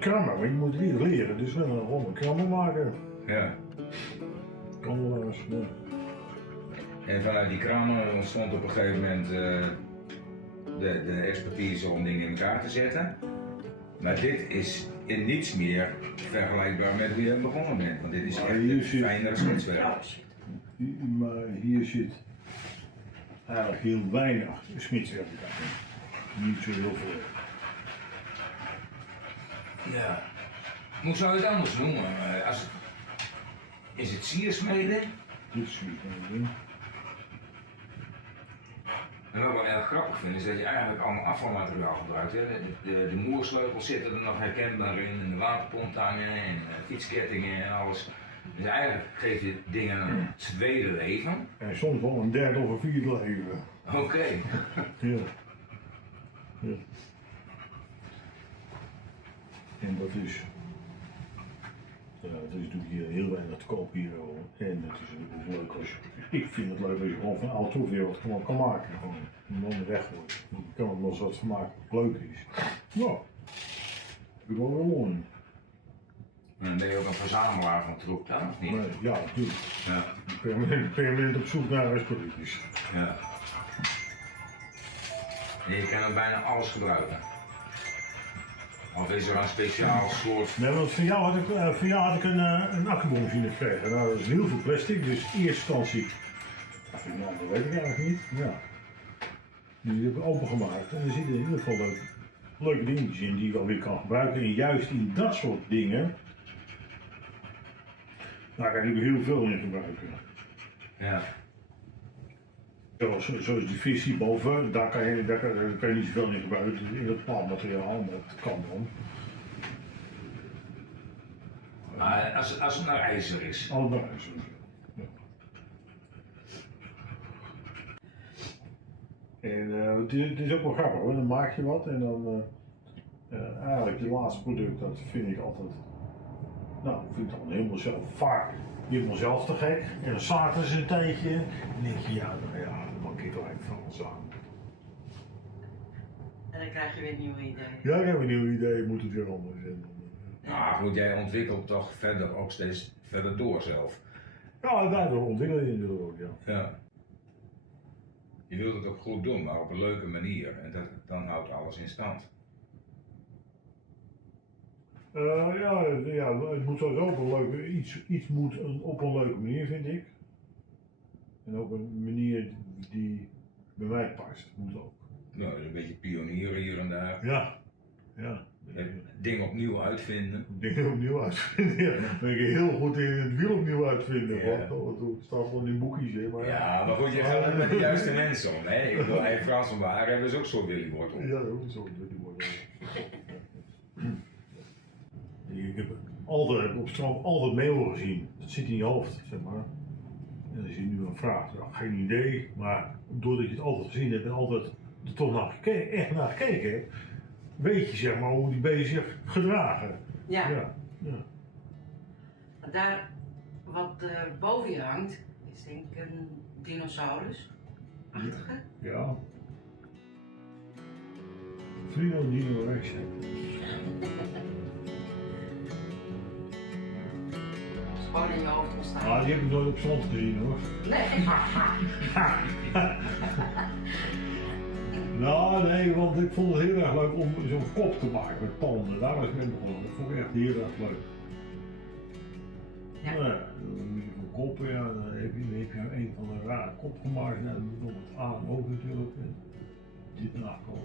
krammen, maar je moet weer leren. Dus we gaan gewoon een krammen maken. Ja. Kandelaars, ja. En vanuit die krammen ontstond op een gegeven moment de expertise om dingen in elkaar te zetten. Maar dit is in niets meer vergelijkbaar met hoe je begonnen bent. Want dit is echt een fijnere schetswerk. Maar hier zit eigenlijk heel weinig smidswerk aan. Niet zo heel veel. Ja. Hoe zou je het anders noemen? Is het siersmeden? Dit is smidswerk. En wat ik wel erg grappig vind is dat je eigenlijk allemaal afvalmateriaal gebruikt. Hè? De moersleutels zitten er nog herkenbaar in, en de waterpomp hangen en fietskettingen en alles. Dus eigenlijk geef je dingen een tweede leven. En soms wel een derde of een vierde leven. Oké. Ja. Ja. En dat is. Ja, het is natuurlijk hier heel weinig te koop hier. En het is natuurlijk leuk als je. Ik vind het leuk als je gewoon van oud of weer wat gewoon kan maken. Gewoon een ander weggooien. Je kan er nog eens wat van maken wat leuk is. Nou, heb ik wel weer mooi. En dan ben je ook een verzamelaar van troep dan, of niet? Nee, ja, natuurlijk. Ja. Permanent op zoek naar spulletjes. Ja. En je kan ook bijna alles gebruiken. Of is er een speciaal soort... Nee, want van jou had ik een accubommachine gekregen. Nou, dat is heel veel plastic, dus in eerste instantie. Nou, dat weet ik eigenlijk niet. Ja. Dus die heb ik opengemaakt en er zitten in ieder geval leuke dingetjes in die je wel weer kan gebruiken. En juist in dat soort dingen, daar kan je er heel veel in gebruiken. Ja. Zoals die vis hierboven, daar kan je niet zoveel in gebruiken. In dat paalmateriaal, dat kan dan. Maar als het nou ijzer is. Allemaal ijzer. Ja. En het is ook wel grappig hoor, dan maak je wat en dan eigenlijk je laatste product, dat vind ik altijd, nou ik vind het dan helemaal zelf vaak helemaal zelf te gek. En dan zaten ze een tijdje en dan denk je ja, nou ja, dan maak ik gelijk van alles aan. En dan krijg je weer nieuwe ideeën. Ja, ik heb een nieuw idee, moet het weer anders. Nou goed, jij ontwikkelt toch verder ook steeds verder door zelf. Ja, daardoor ontwikkel je natuurlijk ook, ja. Ja. Je wilt het ook goed doen, maar op een leuke manier. En dan houdt alles in stand. Ja, het moet sowieso op een leuke, iets moet op een leuke manier, vind ik. En op een manier die bij mij past, moet ook. Nou, dus een beetje pionieren hier en daar. Ja, ja. Dingen opnieuw uitvinden. Dingen opnieuw uitvinden, ja. Dan ben ik heel goed in het wiel opnieuw uitvinden. Ja. Het staat gewoon in boekjes, hè. Maar Ja, maar goed, je gaat het met de juiste mensen om, hè. Ik bedoel, hey, Frans van Baar hebben ze ook zo'n Willy Wortel. Ja, dat is ook die worden. Ik heb op strand altijd meeuwen gezien. Dat zit in je hoofd, zeg maar. En als je nu een vraagt, ja, geen idee, maar doordat je het altijd gezien hebt en altijd er toch echt naar gekeken hebt, weet je zeg maar hoe die beesten zich gedragen. Ja. Ja, ja. Daar wat boven je hangt, is denk ik een dinosaurus-achtige. Ja. Vrienden die nog weg zijn. Gewoon in je hoofd ontstaan. Ah, die heb ik nooit op zand gezien hoor. Nee. Nou nee, want ik vond het heel erg leuk om zo'n kop te maken met panden. Daar was ik mee begonnen. Dat vond ik echt heel erg leuk. Ja. Nou ja, dan moet je van koppen, ja, dan heb je een van de rare kop gemaakt. Nou, dan moet nog wat aan ook natuurlijk. En dit nakomen.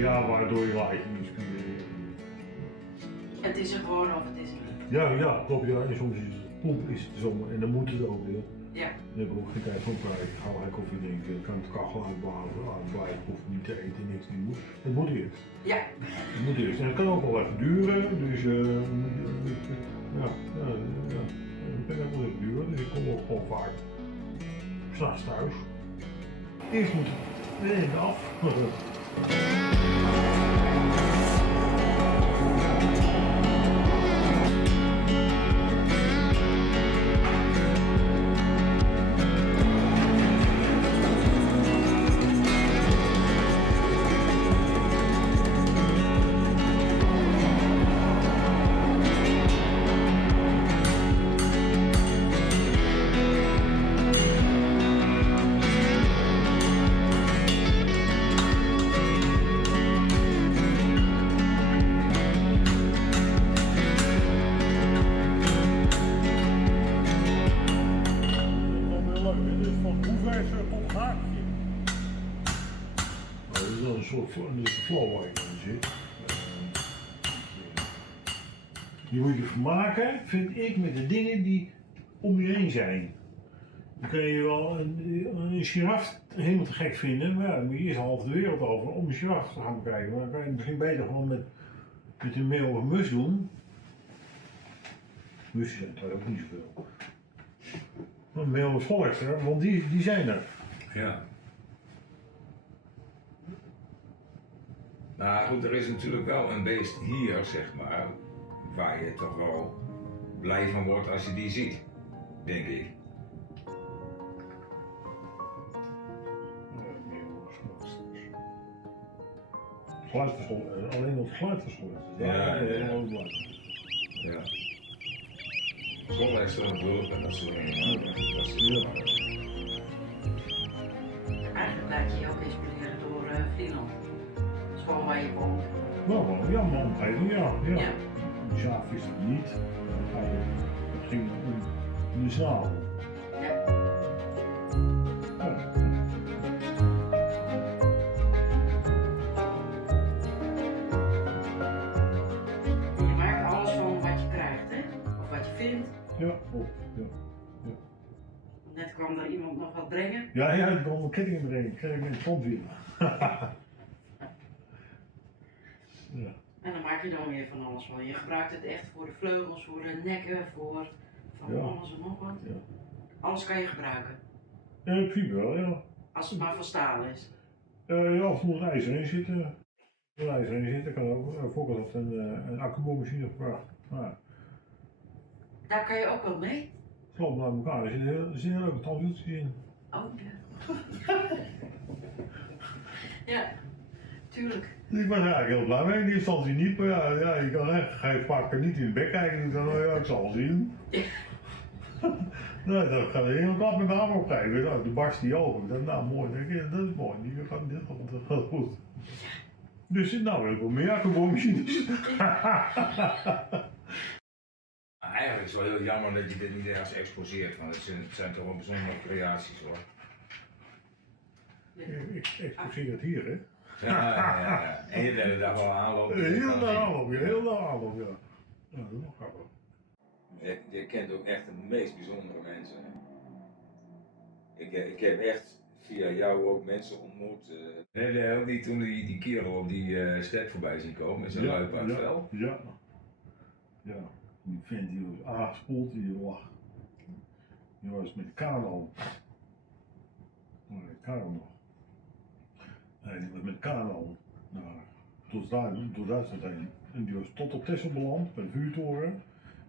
Ja, waardoor je laat je niet spieren. Het is er gewoon of het is er niet. Ja, klopt. Ja. En soms is het poep, is het zo, en dan moet het ook weer. Ja. Dan heb ik ook geen tijd voor krijgen. Ik ga wel koffie drinken, ik kan het kachel uitblijven, ik hoef niet te eten, niks niet moet. Het moet eerst. Ja. Het moet eerst. En het kan ook wel even duren, dus ja, het kan ook wel even duren, dus ik kom ook gewoon vaak 's nachts thuis. Eerst moet het even af. leuk, hè? Dus van hoeveelste tot haakje. Dat is wel een soort flow waar je in zit. Je moet je vermaken, vind ik, met de dingen die om je heen zijn. Dan kun je wel een giraf helemaal te gek vinden, maar ja, dan moet je eerst half de wereld over om een giraf te gaan bekijken. Maar dan kan je misschien beter gewoon met een meeuw of een mus doen. Mussen zijn er ook niet zoveel. Maar een meeuw is vol extra, want die zijn er. Ja. Nou goed, er is natuurlijk wel een beest hier, zeg maar, waar je toch wel blij van wordt als je die ziet, denk ik. Geluidverscholen, alleen op geluidverscholen. Ja. Ja. Schoolextra en hulp en dat soort dingen. Dat is Eigenlijk laat je je ook inspireren door Finland. Dat is gewoon waar je woont. Nou, ja, mijn omgeving, ja. Ja. Sjaaf is het niet. Dan ga je misschien om de snavel. Ja. En je maakt alles van wat je krijgt, hè? Of wat je vindt. Ja, klopt. Ja. Net kwam er iemand nog wat brengen. Ja, ik kon mijn kettingen brengen. Ik kreeg mijn pond weer. Ja. En dan maak je dan weer van alles van. Je gebruikt het echt voor de vleugels, voor de nekken, voor van Ja. alles en nog wat. Ja. Alles kan je gebruiken. Ja, in principe wel, ja. Als het maar van staal is. Ja, of er moet een ijzer in zitten. Een ijzer in zitten kan ook. Vroeger had een akkuboormachine gebracht. Maar Daar kan je ook wel mee. het loopt naar elkaar. Er zitten heel leuke tandwieltjes in. Oh ja. Ja, tuurlijk. Ik was er eigenlijk heel blij mee. In die instantie niet, maar ja, je kan echt geen vaker niet in de bek kijken. Ik dacht, nou ja, ik zal wel zien. Nou, dan ga je een klap met de arm opgeven. Nou, de barst die open. Ik dacht, nou mooi, denk ik, dat is mooi. Dat gaat goed. Dus nou wil ik wel meer akkuboormachines. Eigenlijk is het wel heel jammer dat je dit niet ergens exposeert, want het zijn toch wel bijzondere creaties hoor. Ik exposeer het hier, hè. Ja. En je de hele dag wel aanlopen. Heel de aanloop, ja. Ja, dat is nog grappig. Je kent ook echt de meest bijzondere mensen. Ik heb echt via jou ook mensen ontmoet. Ook die toen die kerel op die stek voorbij zien komen met zijn luipaardvel. Ja. Die vent die was aangespoeld, die lag. Die was met de kano. Met de kano nog. Nee, die was met de kano tot Duitsland heen. En die was tot op Texel beland, bij de vuurtoren.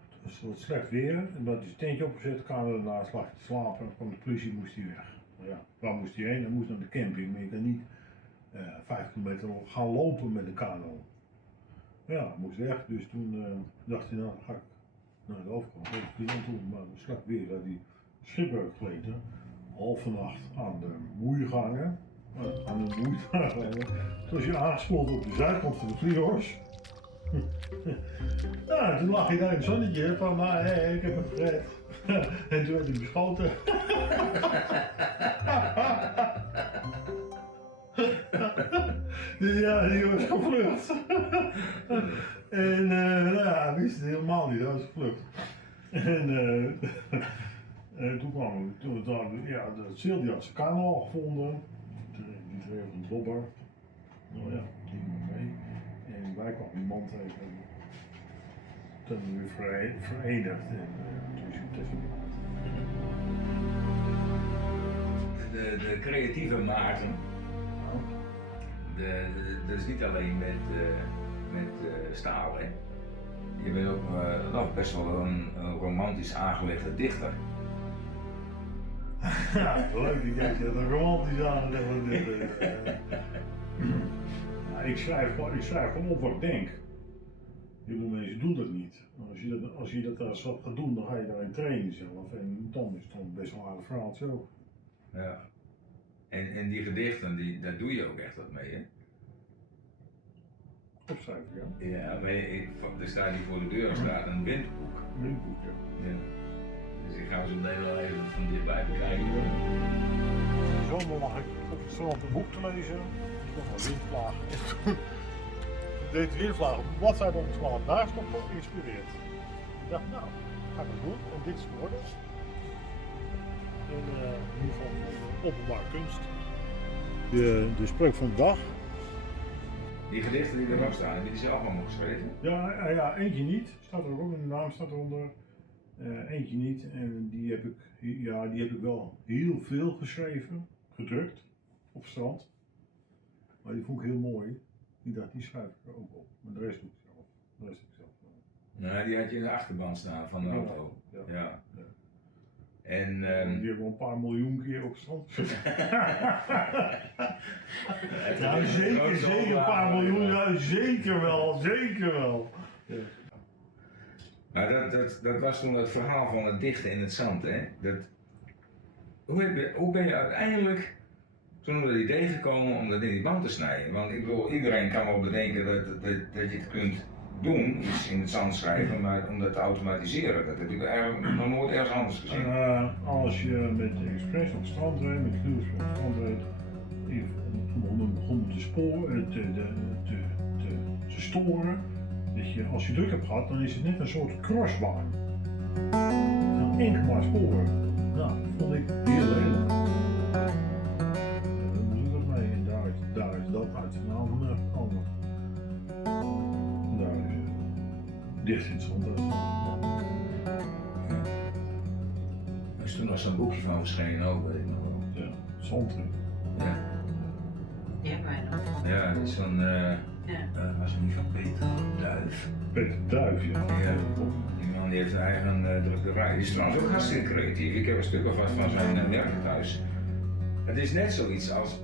Het was wat slecht weer. En dat is een tentje opgezet, de kano ernaast lag te slapen. En kwam de politie, moest hij weg. Maar ja, waar moest hij heen? Hij moest naar de camping, maar je kan niet 5 kilometer gaan lopen met de kano. Ja, hij moest weg, dus toen dacht hij, nou ga ik naar de overkant, naar Friesland toe, maar het slecht weer, dat hij schipbreuk geleden, halve nacht aan de moei gehangen, toen was hij aangespoeld op de zuidkant van de Vliehorst. Ja, toen lag hij daar in het zonnetje van, nou hé, ik heb het gered. En toen werd hij beschoten. Dus ja, die was gevlucht. En hij wist het helemaal niet, hij was gevlucht. En toen kwam het ziel, die had zijn kano al gevonden. Die dreef een dobber. Nou ja, die ging mee. En wij kwamen die man tegen. Toen weer verenigd en toen is hij tussen. De creatieve Maarten. Dat is niet alleen met staal, hè. Je bent ook nog best wel een romantisch aangelegde dichter. Ja, leuk dat jij dat romantisch aangelegd. Ik schrijf gewoon op wat ik denk. Heel veel mensen doen dat niet. Als je dat als wat gaat doen, dan ga je daarin trainen zelf. En dan is het dan best wel een aardig verhaaltje ook. Ja. En die gedichten, daar doe je ook echt wat mee, hè? Opschrijven, ja. Ja, maar er staat hier voor de deur staat een windhoek. Windboek, ja. Ja. Dus ik ga zo meteen wel even van dichtbij bekijken. strand een boek te lezen. Ik nog een windvlaag. Deed de windvlaag op de bladzijde omslaan. Daar stoppen, geïnspireerd. Ik dacht, nou, ga ik dat doen. En dit is geworden. In ieder geval openbare kunst. De spreuk van de dag. Die gedichten die erop staan, heb je die zelf allemaal geschreven? Ja, eentje niet. Staat er ook, een naam staat eronder. Eentje niet. En die heb ik wel heel veel geschreven. Gedrukt. Op strand. Maar die vond ik heel mooi. Die dacht, die schrijf ik er ook op. Maar de rest doe ik zelf. De rest heb ik zelf. Nee, die had je in de achterband staan van de auto. Ja. En, die hebben wel een paar miljoen keer op strand gezet. Ja, zeker een paar miljoen. Ja, zeker wel. Ja. Maar dat was toen het verhaal van het dichten in het zand, hè? Hoe ben je uiteindelijk toen op het idee gekomen om dat in die band te snijden? Want ik bedoel, iedereen kan wel bedenken dat je het kunt doen, iets in het zand schrijven, maar om dat te automatiseren, dat heb ik eigenlijk nog nooit ergens anders gezien. Als je met de Express op het strand rijdt, met Clues op het strand rijdt, om te sporen, te storen, dat je, als je druk hebt gehad, dan is het net een soort crossbaan. Het zijn enkel maar sporen. Nou, dat vond ik heel lelijk. Dan moet ik dat mee en daar is dat uit zijn naam van gekomen. Daar is dicht in het zand uit. Er is toen nog zo'n boekje van verschenen ook, weet ik nog wel. Ja, zandtrip. Ja. Die hebben wij nog. Ja, dat is van, was het niet van Peter Duif? Peter Duif, ja. Ja, die man die heeft een eigen drukkerij. Die is trouwens ook hartstikke creatief. Ik heb een stuk of wat van zijn werk thuis. Het is net zoiets als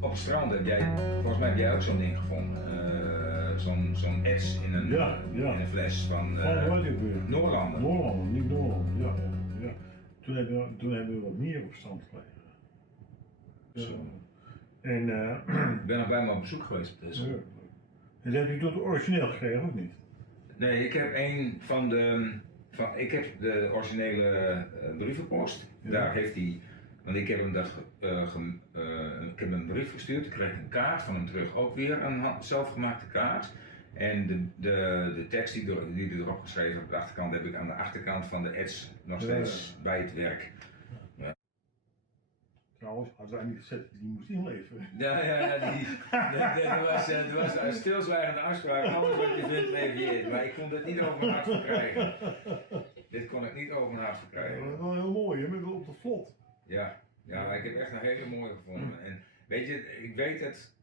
op het strand heb jij, volgens mij heb jij ook zo'n ding gevonden. Zo'n ets in een, in een fles van Noorlanden. Noorlanden, niet Noorlanden, ja. Toen hebben we wat meer op stand gelegen. Zo. En ik ben nog bij me op bezoek geweest op deze. En heb je toen het origineel gekregen of niet? Nee, ik heb een van de. Ik heb de originele brievenpost. Ja. Daar heeft hij. Want ik heb hem ik heb hem een brief gestuurd. Ik kreeg een kaart van hem terug. Ook weer een zelfgemaakte kaart. En de tekst die hij erop geschreven heeft op de achterkant heb ik aan de achterkant van de ets nog steeds bij het werk. Ja. Trouwens, hadden wij niet gezet die moest inleveren. Er was een stilzwijgende afspraak. Alles wat je vindt, lever je in. Maar ik kon dit niet over mijn hart verkrijgen. Dit kon ik niet over mijn hart verkrijgen. Dat is wel heel mooi, hè? Met op de vlot. Ja, ik heb echt een hele mooie gevonden. En weet je, ik weet het.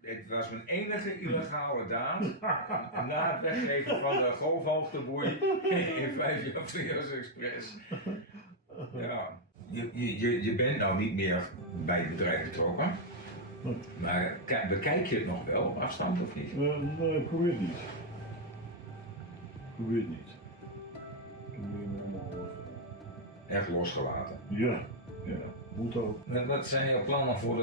Het was mijn enige illegale daad na het weggeven van de golfhoogteboei in 5 jaar Trios Express. Ja, je bent nou niet meer bij het bedrijf betrokken, maar bekijk je het nog wel op afstand of niet? Nee, probeer het niet. Probeer het niet. Echt losgelaten. Ja, moet ook. Wat zijn jouw plannen voor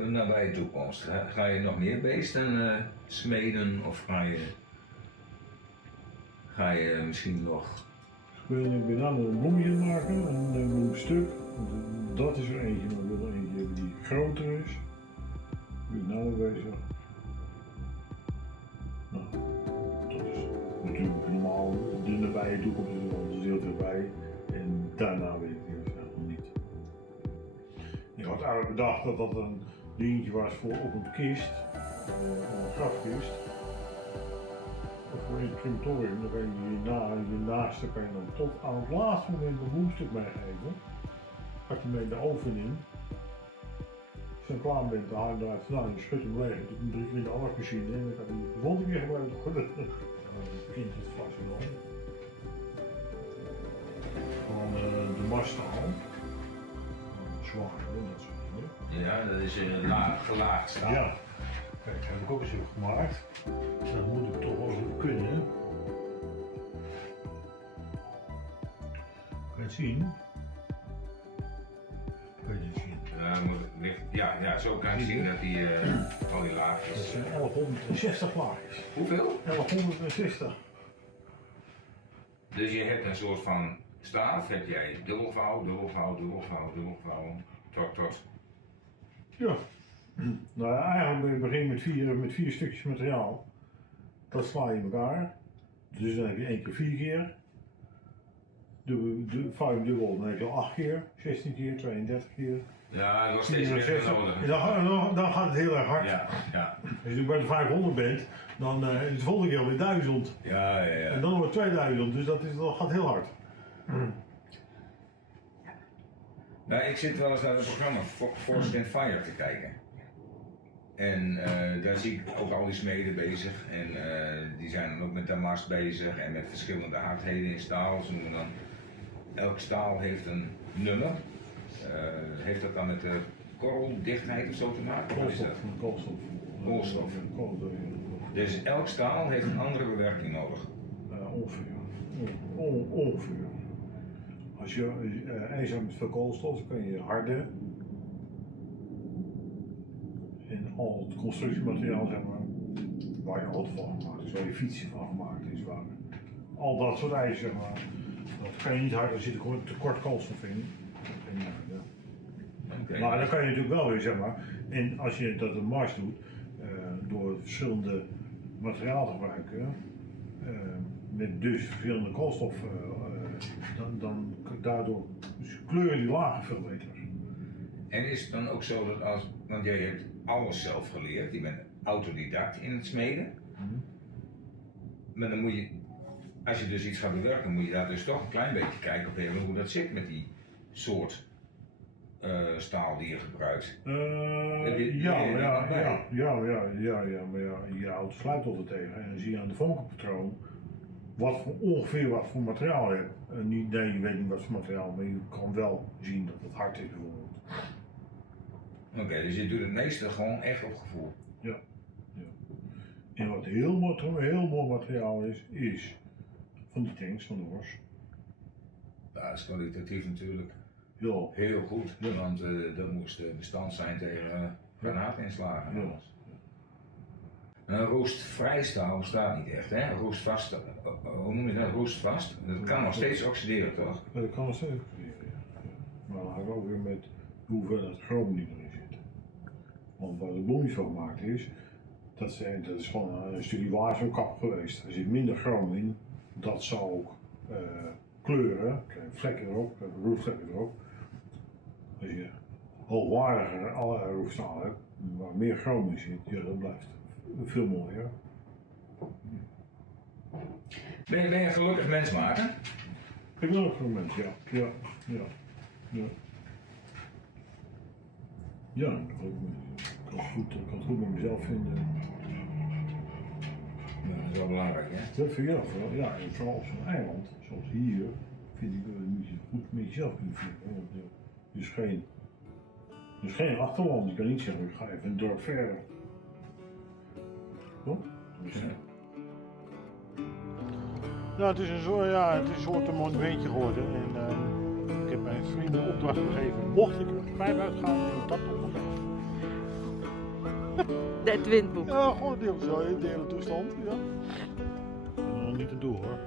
de nabije toekomst? Ga je nog meer beesten smeden of ga je misschien nog... Ik ben aan een bloemje maken, een bloemstuk. Dat is er eentje, maar ik wil er eentje hebben die groter is. Daar ben ik nou mee bezig. Nou, dat is natuurlijk normaal. De nabije toekomst is heel dichtbij. En daarna weet ik het nog niet. Ik had eigenlijk bedacht dat dat een dingetje was voor op een kist, een grafkist. Of voor in het crematorium, dan kan je naaste kan je dan tot aan het laatste moment een bloemstuk meegeven. Gaat je mee de oven in. Als je dan klaar bent, dan haal je eruit vandaan, je schudt hem leeg, je doet hem 3 keer in de afwasmachine en dan kan hij de volgende keer gebruikt worden. Het kind het vast in handen. Van de maststaal. Zwaar, dat soort dingen. Ja, dat is gelaagd staal. Ja. Kijk, dat heb ik ook eens even gemaakt. Dat moet ik toch wel eens even kunnen. Kan je het zien? Kan je het zien? Ja, zo kan je zien dat die al die laagjes... Dat zijn 1160 laagjes. Hoeveel? 1160. Dus je hebt een soort van staaf, heb jij dubbelvouw. tot. Ja. Nou ja, eigenlijk begin je met vier stukjes materiaal. Dat sla je in elkaar. Dus dan heb je 1 keer 4 keer. Vouw dubbel, dan heb je al 8 keer, 16 keer, 32 keer. Ja, dat was steeds meer 64. nodig. En dan gaat het heel erg hard. Ja, ja. Als je bij de 500 bent, dan is de volgende keer alweer 1000. Ja. En dan wordt 2000, dus dat gaat heel hard. Nou, ik zit wel eens naar het programma Forged in Fire te kijken. En daar zie ik ook al die smeden bezig. En die zijn dan ook met damast bezig en met verschillende hardheden in staal. Ze noemen dan, elk staal heeft een nummer. Heeft dat dan met de korreldichtheid of zo te maken? Wat is dat? Koolstof. Dus elk staal heeft een andere bewerking nodig. Ongeveer. Als je ijzer hebt met veel koolstof, dan kun je harde en al het constructiemateriaal, zeg maar, waar je auto van gemaakt is, waar je fietsen van gemaakt is, waar al dat soort ijzer, zeg maar, dat kan je niet harder, er zit gewoon tekort koolstof in. Okay. Maar dan kan je natuurlijk wel weer, zeg maar, en als je dat een mars doet, door verschillende materiaal te gebruiken, met dus verschillende koolstof, dan daardoor kleuren die lagen veel beter. En is het dan ook zo dat want jij hebt alles zelf geleerd, je bent autodidact in het smeden, maar dan moet je, als je dus iets gaat bewerken, moet je daar dus toch een klein beetje kijken op hoe dat zit met die soort staal die je gebruikt. Maar je auto sluit altijd tegen en dan zie je aan de vonkenpatroon ongeveer wat voor materiaal je hebt. Nee, je weet niet wat voor materiaal, maar je kan wel zien dat het hard is bijvoorbeeld. Oké, dus je doet het meeste gewoon echt op gevoel. Ja. En wat heel mooi materiaal is van die tanks van de Horst. Ja, dat is kwalitatief natuurlijk Ja. heel goed, want dat moest bestand zijn tegen granaatinslagen. Ja. Een roestvrij staal bestaat niet echt, hè? Roestvast, hoe noem je dat? Roestvast? Dat kan nog steeds oxideren, toch? Dat kan nog steeds oxideren, ja. Maar dan ga ik ook weer met de hoeveelheid chroom die erin zit. Want waar de bloemies van gemaakt is, dat is gewoon een stukje waarschuwkap geweest. Er zit minder chroom in, dat zou ook kleuren, vlekken erop, roestvlekken erop. Als je hoogwaardiger roefstaal hebt, waar meer chroom in zit, ja, dat blijft veel mooier. Ben je een gelukkig mens maken? Ik ben ook een mens, ja. Ja, ik kan het goed met mezelf vinden. Ja, dat is wel belangrijk, hè? Dat vind ik wel, ja. En vooral op zo'n eiland, zoals hier, vind ik moet je goed met jezelf kunnen vinden. Want er is geen achterland, je kan niet zeggen, ik ga even een dorp verder. Toch? Dus, ja, het is een soort monumentje geworden. En ik heb mijn vrienden opdracht gegeven, mocht ik er 5 uitgaan, dan dat op mezelf. Het windboek. Ja, gewoon een deel, zo, in de hele toestand. Ja. En nog niet te doen hoor.